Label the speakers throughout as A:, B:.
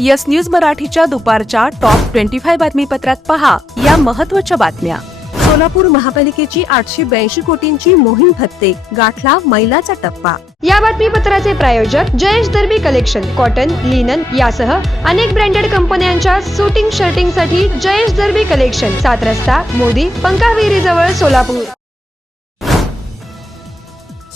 A: Yes news मराठीच्या दुपारच्या top twenty five बातमीपत्रात पहा या महत्त्वाच्या बातम्या.
B: सोलापूर महापालिकेची आठशे ब्याऐंशी कोटींची मोहीम फत्ते गाठला मैलाचा टप्पा.
C: या बातमीपत्राचे प्रायोजक Jayesh Darbi collection cotton linen यासह अनेक ब्रँडेड कंपन्यांच्या सुटिंग शर्टिंगसाठी जयेश दर्बी कलेक्शन सात रस्ता मोदी पंकाविहिरी जवळ सोलापूर.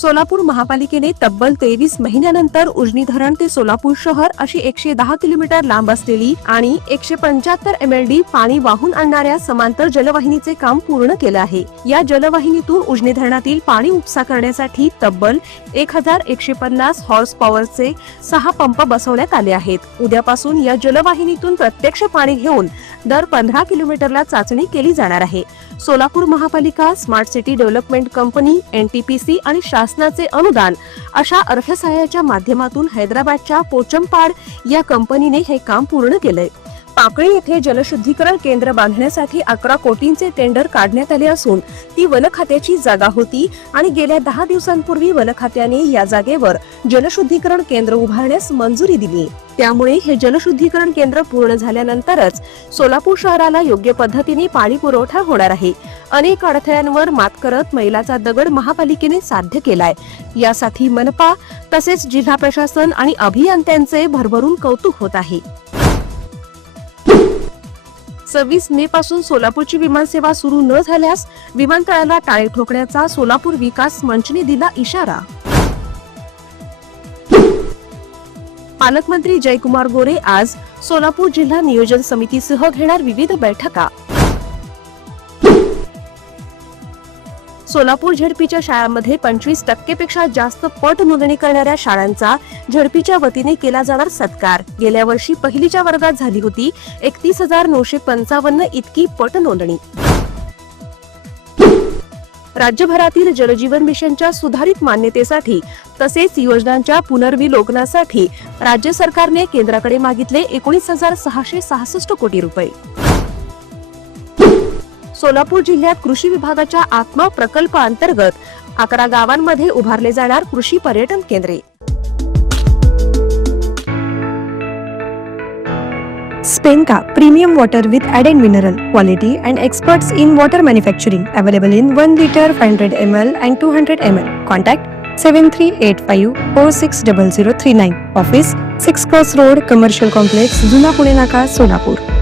B: सोलापूर महापालिकेने तब्बल तेवीस महिन्यानंतर उजनी धरण ते सोलापूर शहर अशी एकशे दहा किलोमीटर लांब असलेली आणि एकशे पंच्याहत्तर एम एल डी पाणी वाहून आणणाऱ्या समांतर जलवाहिनीचे काम पूर्ण केलं आहे. या जलवाहिनीतून उजनी धरणातील पाणी उपसा करण्यासाठी तब्बल एक हजार एकशे पन्नास हॉर्स पॉवरचे सहा पंप बसवण्यात आले आहेत. उद्यापासून या जलवाहिनीतून प्रत्यक्ष पाणी घेऊन दर पंधरा किलोमीटरला चाचणी केली जाणार आहे. सोलापूर महापालिका smart city development company NTPC आणि शासनाचे अनुदान अशा अर्थसहाय्याच्या माध्यमातून हैदराबादच्या पोचमपाड या कंपनीने हे काम पूर्ण केलंय. पाकळी येथे जलशुद्धीकरण केंद्र बांधण्यासाठी अकरा कोटींचे टेंडर काढण्यात आले असून ती वन खात्याची जागा होती आणि गेल्या दहा दिवसांपूर्वी वन खात्याने या जागेवर जलशुद्धीकरण केंद्र उभारण्यास मंजुरी दिली. त्यामुळे हे जलशुद्धीकरण केंद्र पूर्ण झाल्यानंतरच सोलापूर शहराला योग्य पद्धतीने पाणी पुरवठा होणार आहे. अनेक अडथळ्यांवर मात करत मैलाचा दगड महापालिकेने साध्य केलाय. यासाठी मनपा तसेच जिल्हा प्रशासन आणि अभियंत्यांचे भरभरून कौतुक होत आहे. सव्वीस मे पासून सोलापूरची विमानसेवा सुरू न झाल्यास विमानतळाला टाळे ठोकण्याचा सोलापूर विकास मंचने दिला इशारा. पालकमंत्री जयकुमार गोरे आज सोलापूर जिल्हा नियोजन समितीसह घेणार विविध बैठका. सोलापूर झडपीच्या शाळांमध्ये पंचवीस टक्केपेक्षा जास्त पट नोंदणी करणाऱ्या शाळांचा झडपीच्या वतीने केला जाणार सत्कार. गेल्या वर्षी पहिलीच्या वर्गात झाली होती. एकतीस हजार नऊशे पंचावन्न इतकी पट नोंदणी. राज्यभरातील जलजीवन मिशनच्या सुधारित मान्यतेसाठी तसेच योजनांच्या पुनर्विलोकनासाठी राज्य सरकारने केंद्राकडे मागितले एकोणीस हजार सहाशे सहासष्ट कोटी रुपये. सोलापूर जिल्ह्यात कृषी विभागाच्या आत्मा प्रकल्प अंतर्गत अकरा गावांमध्ये उभारले जाणार कृषी पर्यटन केंद्रे
D: स्पेनका premium water with ad and mineral quality and experts in water manufacturing available in one litre five hundred M L and two hundred M L contact seven three
E: eight five four six double zero three nine office six cross road commercial complex
D: जुना पुणे नाका सोलापूर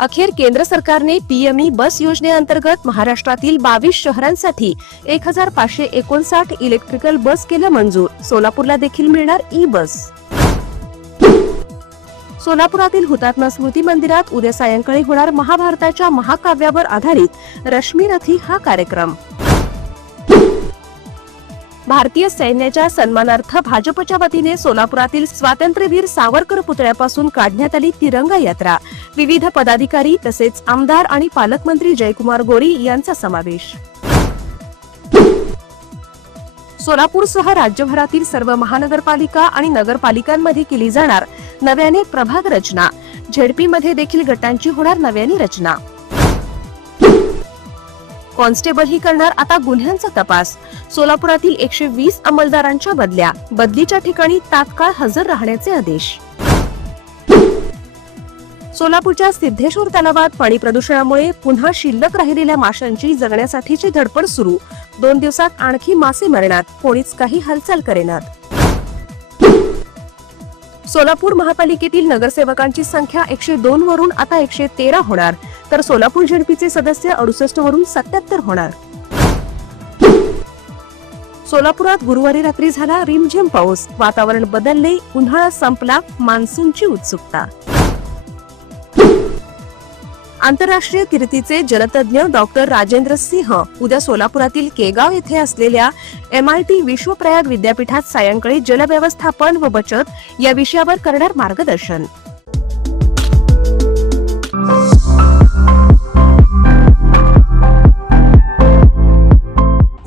B: अखेर केंद्र सरकारने PME बस योजनेअंतर्गत महाराष्ट्रातील बावीस शहरांसाठी एक हजार पाचशे एकोणसाठ इलेक्ट्रिकल बस केलं मंजूर. सोलापूरला देखील मिळणार ई बस सोलापुरातील हुतात्मा स्मृती मंदिरात उद्या सायंकाळी होणार महाभारताच्या महाकाव्यावर आधारित रश्मीरथी हा कार्यक्रम. भारतीय सैन्याच्या सन्मानार्थ भाजपच्या वतीने सोलापुरातील स्वातंत्र्यवीर सावरकर पुतळ्यापासून काढण्यात आली तिरंगा यात्रा. विविध पदाधिकारी तसेच आमदार आणि पालकमंत्री जयकुमार गोरी यांचा समावेश. सोलापूरसह राज्यभरातील सर्व महानगरपालिका आणि नगरपालिकांमध्ये केली जाणार नव्याने प्रभाग रचना. झेडपीमध्ये देखील गटांची होणार नव्याने रचना. कॉन्स्टेबल ही करणार आता गुन्ह्यांचा तपास. सोलापुरातील एकशे वीस अंमलदारांच्या बदल्या. बदलीच्या ठिकाणी तात्काळ हजर राहण्याचे आदेश. सोलापूरच्या सिद्धेश्वर तलावात पाणी प्रदूषणामुळे पुन्हा शिल्लक राहिलेल्या माशांची जगण्यासाठीची धडपड सुरू. दोन दिवसात आणखी मासे मरणार. कोणीच काही हालचाल करेनात. सोलापूर महापालिकेतील नगरसेवकांची संख्या एकशे दोन वरून आता एकशे तेरा होणार. तर सोलापूर झेडपीचे सदस्य अडुसष्ट वरून सत्याहत्तर होणार. सोलापुरात गुरुवारी रात्री झाला रिमझिम पाऊस. वातावरण बदलले उन्हाळा संपला मान्सूनची उत्सुकता. आंतरराष्ट्रीय कीर्तीचे जलतज्ञ डॉक्टर राजेंद्र सिंह उद्या सोलापुरातील केगाव येथे असलेल्या एम आय टी विश्वप्रयाग विद्यापीठात सायंकाळी जलव्यवस्थापन व बचत या विषयावर करणार मार्गदर्शन.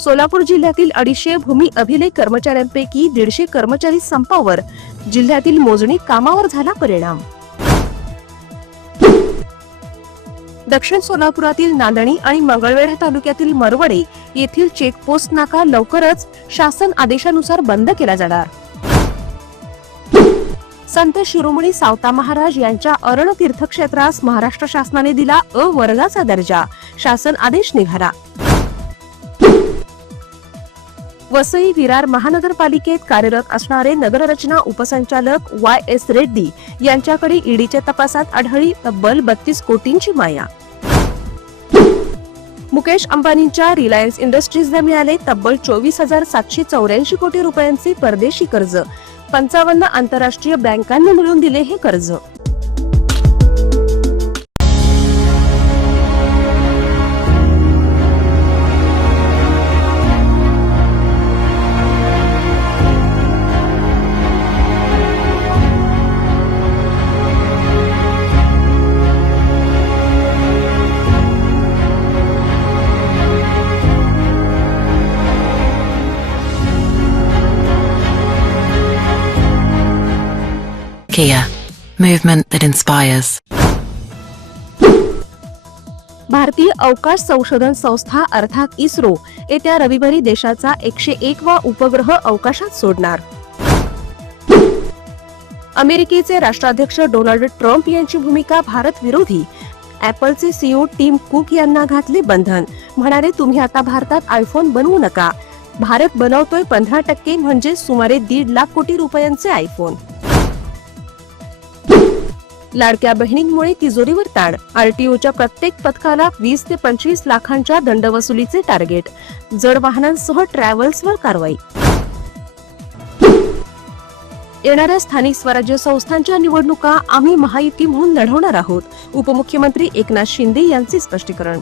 B: सोलापूर जिल्ह्यातील अडीचशे भूमी अभिलेख कर्मचाऱ्यांपैकी दीडशे कर्मचारी संपावर. जिल्ह्यातील मोजणी कामावर झाला परिणाम. दक्षिण सोलापुरातील नांदणी आणि मंगळवेढा तालुक्यातील मरवडे येथील चेकपोस्ट नाका लवकरच शासन आदेशानुसार बंद केला जाणार. संत शिरोमणी सावता महाराज यांच्या अरण तीर्थक्षेत्रास महाराष्ट्र शासनाने दिला अ वर्गाचा दर्जा. शासन आदेश निघाला. वसई विरार महानगरपालिकेत कार्यरत असणारे नगररचना उपसंचालक वाय एस रेड्डी यांच्याकडे ईडीच्या तपासात आढळली तब्बल बत्तीस कोटींची माया. मुकेश अंबानींच्या रिलायन्स इंडस्ट्रीजला मिळाले तब्बल चोवीस हजार सातशे चौऱ्याऐंशी कोटी रुपयांचे परदेशी कर्ज. पंचावन्न आंतरराष्ट्रीय बँकांनी मिळून दिले हे कर्ज.
F: Kia, movement that inspires.
B: भारतीय अवकाश संशोधन संस्था अर्थात इस्रो येत्या रविवारी देशाचा एकशे एक वा उपग्रह अवकाशात सोडणार. अमेरिकेचे राष्ट्राध्यक्ष डोनाल्ड ट्रम्प यांची भूमिका भारत विरोधी. ऍपलचे सीईओ टीम कुक यांना घातले बंधन. म्हणाले तुम्ही आता भारतात आयफोन बनवू नका. भारत बनवतोय पंधरा टक्के म्हणजे सुमारे दीड लाख कोटी रुपयांचे आयफोन. लाडक्या बहिणींमुळे तिजोरीवर ताण. आरटीओच्या प्रत्येक पथकाला वीस ते पंचवीस लाखांच्या दंडवसुलीचे टार्गेट. जड वाहनांसह ट्रॅव्हल्सवर कारवाई. येणाऱ्या स्थानिक स्वराज्य संस्थांच्या निवडणुका आम्ही महायुती म्हणून लढवणार आहोत उपमुख्यमंत्री एकनाथ शिंदे यांचे स्पष्टीकरण.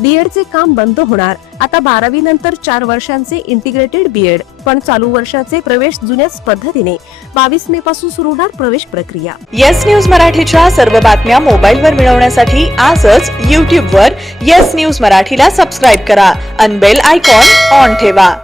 B: बीएडचे काम बंद होणार. आता बारावी नंतर चार वर्षांचे इंटिग्रेटेड बीएड पण चालू वर्षाचे प्रवेश जुन्याच पद्धतीने. बावीस मे पासून सुरू होणार प्रवेश प्रक्रिया.
G: येस न्यूज मराठीच्या सर्व बातम्या मोबाईलवर मिळवण्यासाठी आजच यूट्यूबवर येस न्यूज मराठीला सबस्क्राईब करा. अनबेल आयकॉन ऑन ठेवा.